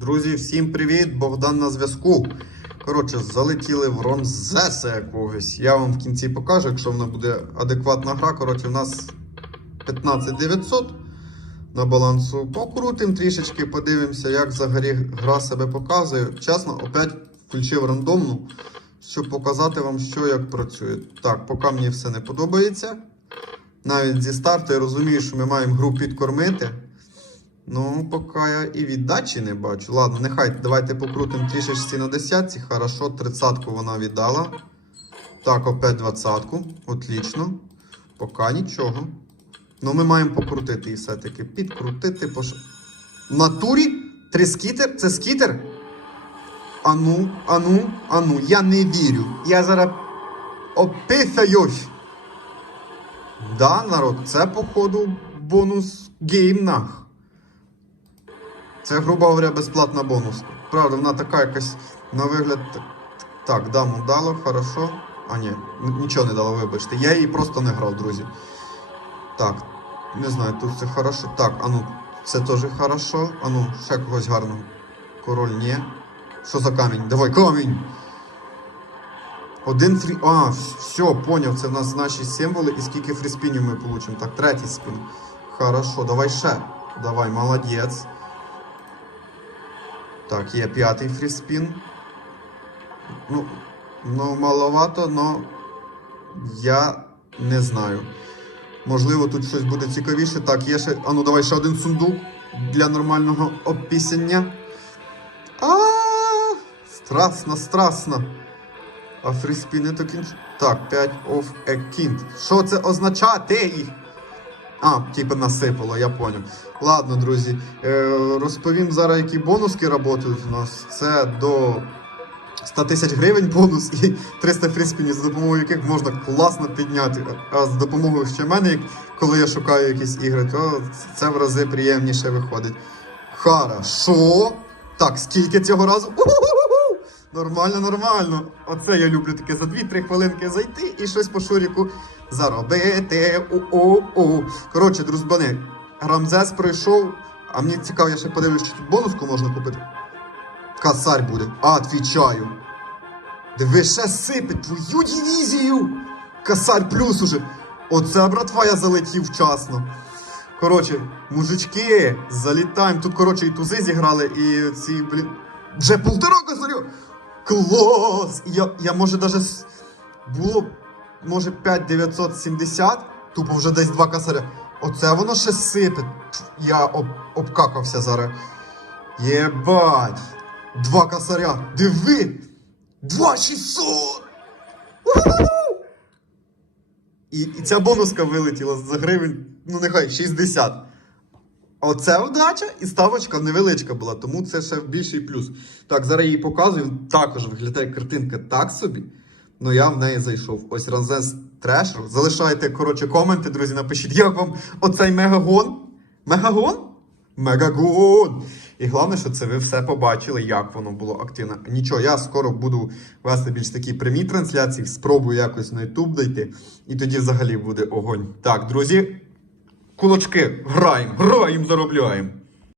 Друзі, всім привіт! Богдан на зв'язку. Коротше, залетіли в Ромзеса якогось. Я вам в кінці покажу, якщо вона буде адекватна гра. Коротше, в нас 15900 на балансу. Покрутим трішечки, подивимося, як взагалі гра себе показує. Чесно, опять включив рандомну, щоб показати вам, що як працює. Так, поки мені все не подобається. Навіть зі старту я розумію, що ми маємо гру підкормити. Ну, поки я і віддачі не бачу. Ладно, нехай давайте покрутимо трішечці на десятці. Хорошо, тридцятку вона віддала. Так, опять двадцятку. Отлично. Поки нічого. Ну, ми маємо покрутити і все-таки. Підкрутити пош... В натурі? Три скітер? Це скітер? Ану, ану, ану, я не вірю. Я зараз описаюсь. Да, народ, це походу бонус геймнах. Це, грубо говоря, безплатна бонуска. Правда, вона така якась на вигляд. так- даму дало, хорошо. А, ні, нічого не дало, вибачте. Я її просто не грав, друзі. Так, не знаю, тут все хорошо. Так, а ну, це теж хорошо. А ну, ще когось гарного. Король, ні. Що за камінь? Давай, камінь! Один фрі. А, все, поняв, це в нас наші символи і скільки фріспінів ми получимо. Так, третій спін. Хорошо, давай ще. Давай, молодець. Так, є п'ятий фріспін. Ну, ну, маловато, но я не знаю. Можливо, тут щось буде цікавіше. Так, є ще. А ну давай ще один сундук для нормального опісення. А, страшно, страшно. А фріспіни то кінч. Так, 5 of a kind. Що це означає? А, типу насипало, я поняв. Ладно, друзі, е, розповім зараз, які бонуски працюють у нас. Це до 100 тисяч гривень бонус і 300 фріспінів, за допомогою яких можна класно підняти. А з допомогою ще мене, коли я шукаю якісь ігри, то це в рази приємніше виходить. Хорошо. Так, скільки цього разу? У-ху-ху-ху! Нормально, нормально. Оце я люблю таке за 2-3 хвилинки зайти і щось по шуріку заробити. У-у-у. Коротше, друзбани, Рамзес пройшов, а мені цікаво, я ще подивлюсь, що тут бонуску можна купити. Касарь буде. А, отвічаю. Диви, ще сипить твою дивізію. Касарь плюс уже. Оце, братва, я залетів вчасно. Коротше, мужички, залітаємо. Тут, коротше, і тузи зіграли, і ці, блін. Вже полтора косарю! Клас! Я, я може, даже було, може, 5970, тупо вже десь два косаря. Оце воно ще сипе. Я об, обкакався зараз. Єбать! Два косаря! Диви! Два 600! Уху! І, і ця бонуска вилетіла за гривень, ну нехай 60. Оце вдача і ставочка невеличка була, тому це ще більший плюс. Так, зараз її показую. Також виглядає картинка так собі. Ну я в неї зайшов. Ось Ранзес Трешер. Залишайте, коротше, коменти, друзі, напишіть, як вам оцей мегагон? Мегагон? Мегагон! І головне, що це ви все побачили, як воно було активно. Нічого, я скоро буду вести більш такі прямі трансляції, спробую якось на YouTube дойти, і тоді взагалі буде огонь. Так, друзі, кулачки, граємо, граємо, заробляємо.